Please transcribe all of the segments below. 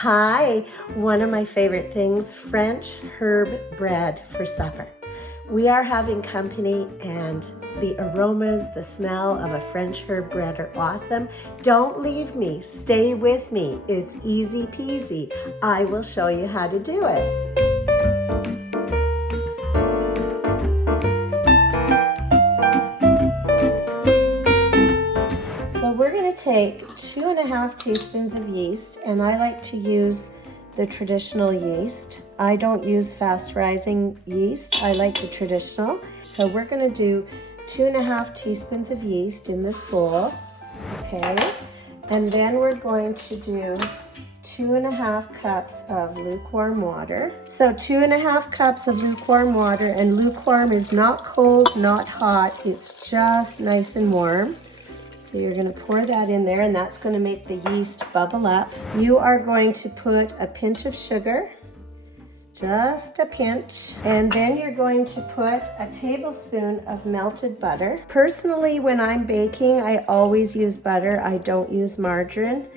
Hi, one of my favorite things, French herb bread for supper. We are having company and the aromas, the smell of a French herb bread are awesome. Don't leave me, stay with me. It's easy peasy. I will show you how to do it. So we're going to take 2.5 teaspoons of yeast, and I like to use the traditional yeast. I don't use fast rising yeast. I like the traditional. So we're going to do 2.5 teaspoons of yeast in this bowl, okay? And then we're going to do 2.5 cups of lukewarm water. So 2.5 cups of lukewarm water, and lukewarm is not cold, not hot. It's just nice and warm. So you're going to pour that in there, and that's going to make the yeast bubble up. You are going to put a pinch of sugar, just a pinch, and then you're going to put a tablespoon of melted butter. Personally, when I'm baking, I always use butter. I don't use margarine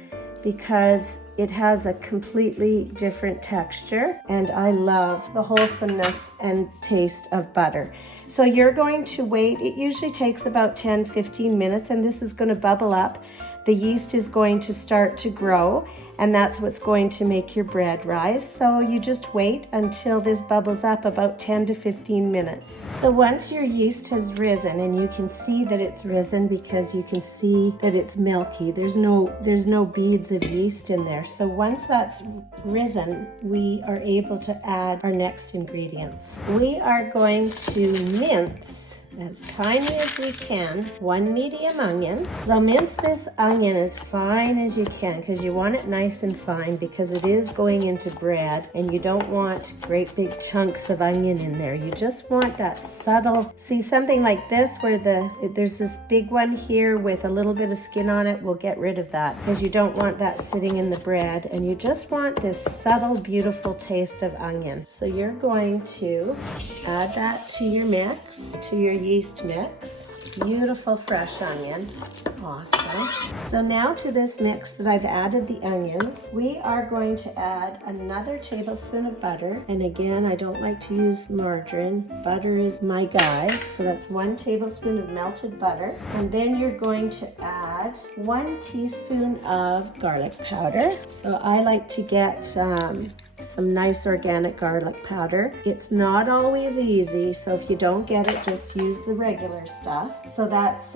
because it has a completely different texture, and I love the wholesomeness and taste of butter. So you're going to wait. It usually takes about 10-15 minutes, and this is going to bubble up. The yeast is going to start to grow, and that's what's going to make your bread rise. So you just wait until this bubbles up about 10 to 15 minutes. So once your yeast has risen, and you can see that it's risen because you can see that it's milky. There's no beads of yeast in there. So once that's risen, we are able to add our next ingredients. We are going to mince as tiny as we can 1 medium onion. So mince this onion as fine as you can, because you want it nice and fine, because it is going into bread and you don't want great big chunks of onion in there. You just want that subtle, see something like this where there's this big one here with a little bit of skin on it. We'll get rid of that because you don't want that sitting in the bread, and you just want this subtle, beautiful taste of onion. So you're going to add that to your mix, to your yeast mix. Beautiful fresh onion. Awesome. So now to this mix that I've added the onions, we are going to add another tablespoon of butter. And again, I don't like to use margarine. Butter is my guide. So that's 1 tablespoon of melted butter. And then you're going to add 1 teaspoon of garlic powder. So I like to get some nice organic garlic powder. It's not always easy, so if you don't get it, just use the regular stuff. So that's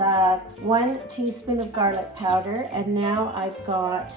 1 teaspoon of garlic powder, and now I've got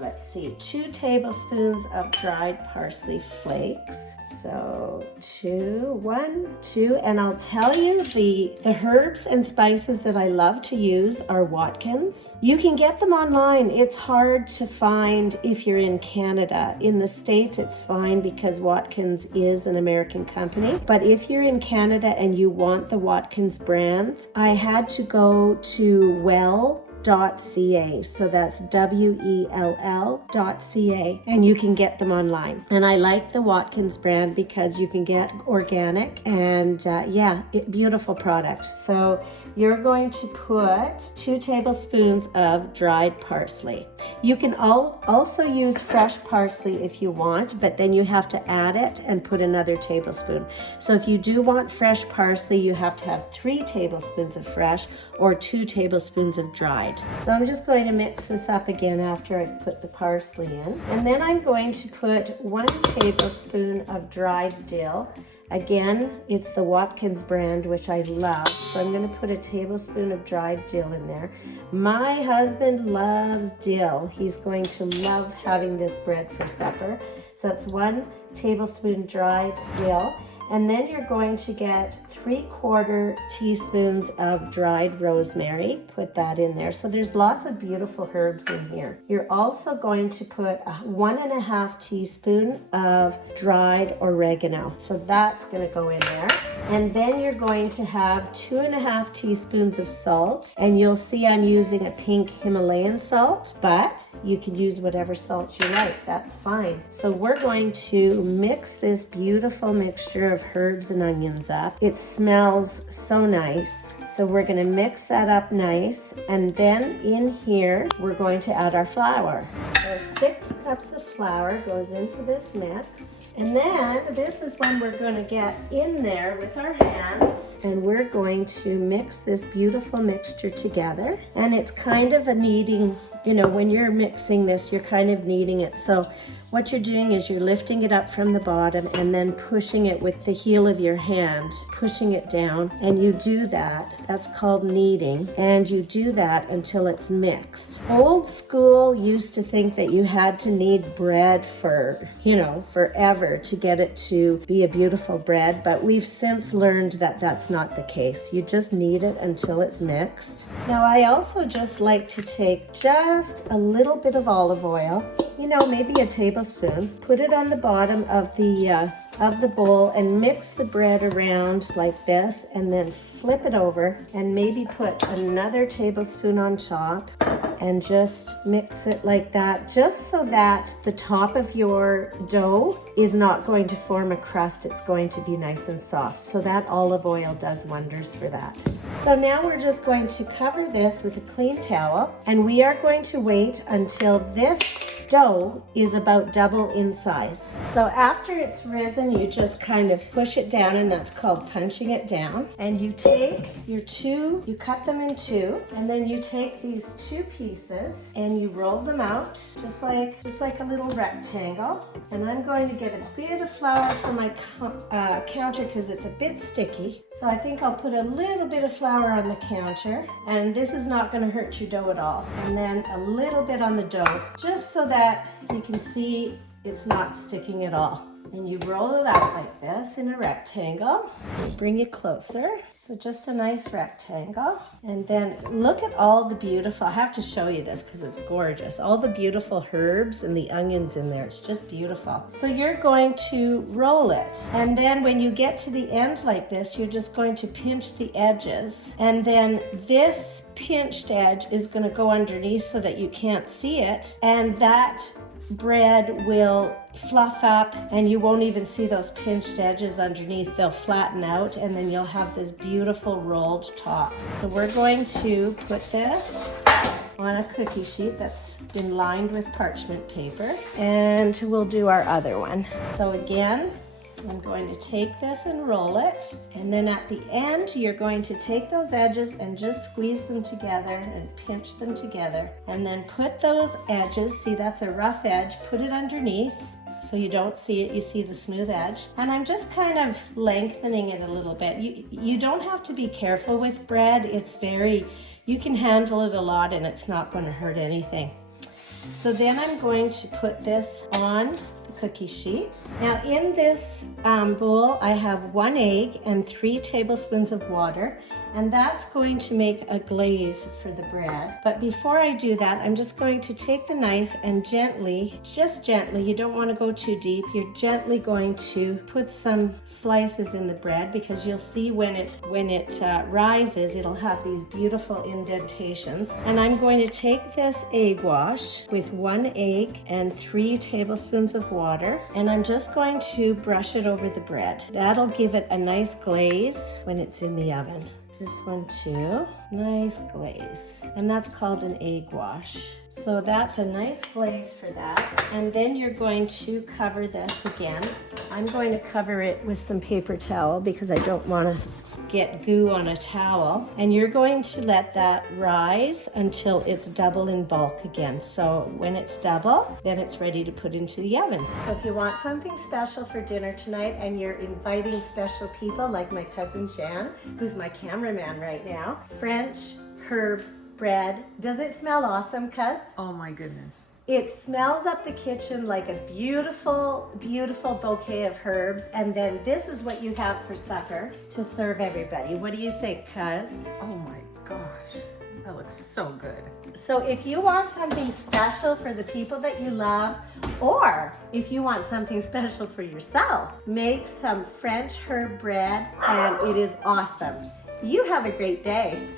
let's see, 2 tablespoons of dried parsley flakes. So 1, 2, and I'll tell you the herbs and spices that I love to use are Watkins. You can get them online. It's hard to find if you're in Canada. In the States, it's fine because Watkins is an American company. But if you're in Canada and you want the Watkins brands, I had to go to well.ca. So that's WELL.ca, and you can get them online. And I like the Watkins brand because you can get organic, and beautiful product. So you're going to put 2 tablespoons of dried parsley. You can also use fresh parsley if you want, but then you have to add it and put another tablespoon. So if you do want fresh parsley, you have to have 3 tablespoons of fresh or 2 tablespoons of dried. So I'm just going to mix this up again after I've put the parsley in. And then I'm going to put 1 tablespoon of dried dill. Again, it's the Watkins brand, which I love. So I'm going to put a tablespoon of dried dill in there. My husband loves dill. He's going to love having this bread for supper. So it's 1 tablespoon dried dill. And then you're going to get 3/4 teaspoons of dried rosemary. Put that in there. So there's lots of beautiful herbs in here. You're also going to put 1.5 teaspoon of dried oregano. So that's going to go in there. And then you're going to have 2.5 teaspoons of salt. And you'll see I'm using a pink Himalayan salt, but you can use whatever salt you like. That's fine. So we're going to mix this beautiful mixture of herbs and onions up. It smells so nice. So we're gonna mix that up nice. And then in here, we're going to add our flour. So 6 cups of flour goes into this mix. And then this is when we're going to get in there with our hands and we're going to mix this beautiful mixture together. And it's kind of a kneading, you know, when you're mixing this, you're kind of kneading it. So what you're doing is you're lifting it up from the bottom and then pushing it with the heel of your hand, pushing it down. And you do that, that's called kneading. And you do that until it's mixed. Old school used to think that you had to knead bread for, you know, forever to get it to be a beautiful bread. But we've since learned that that's not the case. You just knead it until it's mixed. Now I also just like to take just a little bit of olive oil, you know, maybe a tablespoon, put it on the bottom of the bowl and mix the bread around like this and then flip it over and maybe put another tablespoon on top and just mix it like that, just so that the top of your dough is not going to form a crust. It's going to be nice and soft. So that olive oil does wonders for that. So now we're just going to cover this with a clean towel and we are going to wait until this dough is about double in size. So after it's risen, you just kind of push it down, and that's called punching it down. And you take your you cut them in two, and then you take these 2 pieces and you roll them out just like a little rectangle. And I'm going to get a bit of flour for my counter because it's a bit sticky. So I think I'll put a little bit of flour on the counter, and this is not going to hurt your dough at all. And then a little bit on the dough, just so that you can see it's not sticking at all. And you roll it out like this in a rectangle. Bring it closer. So just a nice rectangle. And then look at all the beautiful, I have to show you this because it's gorgeous. All the beautiful herbs and the onions in there. It's just beautiful. So you're going to roll it. And then when you get to the end like this, you're just going to pinch the edges. And then this pinched edge is going to go underneath so that you can't see it. And that bread will fluff up and you won't even see those pinched edges underneath. They'll flatten out and then you'll have this beautiful rolled top. So we're going to put this on a cookie sheet that's been lined with parchment paper, and we'll do our other one. So again, I'm going to take this and roll it, and then at the end you're going to take those edges and just squeeze them together and pinch them together, and then put those edges, see that's a rough edge, put it underneath so you don't see it, you see the smooth edge. And I'm just kind of lengthening it a little bit. You don't have to be careful with bread. It's you can handle it a lot and it's not going to hurt anything. So then I'm going to put this on cookie sheet. Now in this bowl I have 1 egg and 3 tablespoons of water, and that's going to make a glaze for the bread. But before I do that, I'm just going to take the knife and gently, just gently, you don't want to go too deep, you're gently going to put some slices in the bread, because you'll see when it rises, it'll have these beautiful indentations. And I'm going to take this egg wash with 1 egg and 3 tablespoons of water, and I'm just going to brush it over the bread. That'll give it a nice glaze when it's in the oven. This one too, nice glaze. And that's called an egg wash. So that's a nice glaze for that. And then you're going to cover this again. I'm going to cover it with some paper towel because I don't want to get goo on a towel. And you're going to let that rise until it's double in bulk again. So when it's double, then it's ready to put into the oven. So if you want something special for dinner tonight and you're inviting special people like my cousin Jan, who's my cameraman right now, French herb bread. Does it smell awesome, cuz? Oh my goodness. It smells up the kitchen like a beautiful, beautiful bouquet of herbs. And then this is what you have for supper to serve everybody. What do you think, cuz? Oh my gosh, that looks so good. So if you want something special for the people that you love, or if you want something special for yourself, make some French herb bread and it is awesome. You have a great day.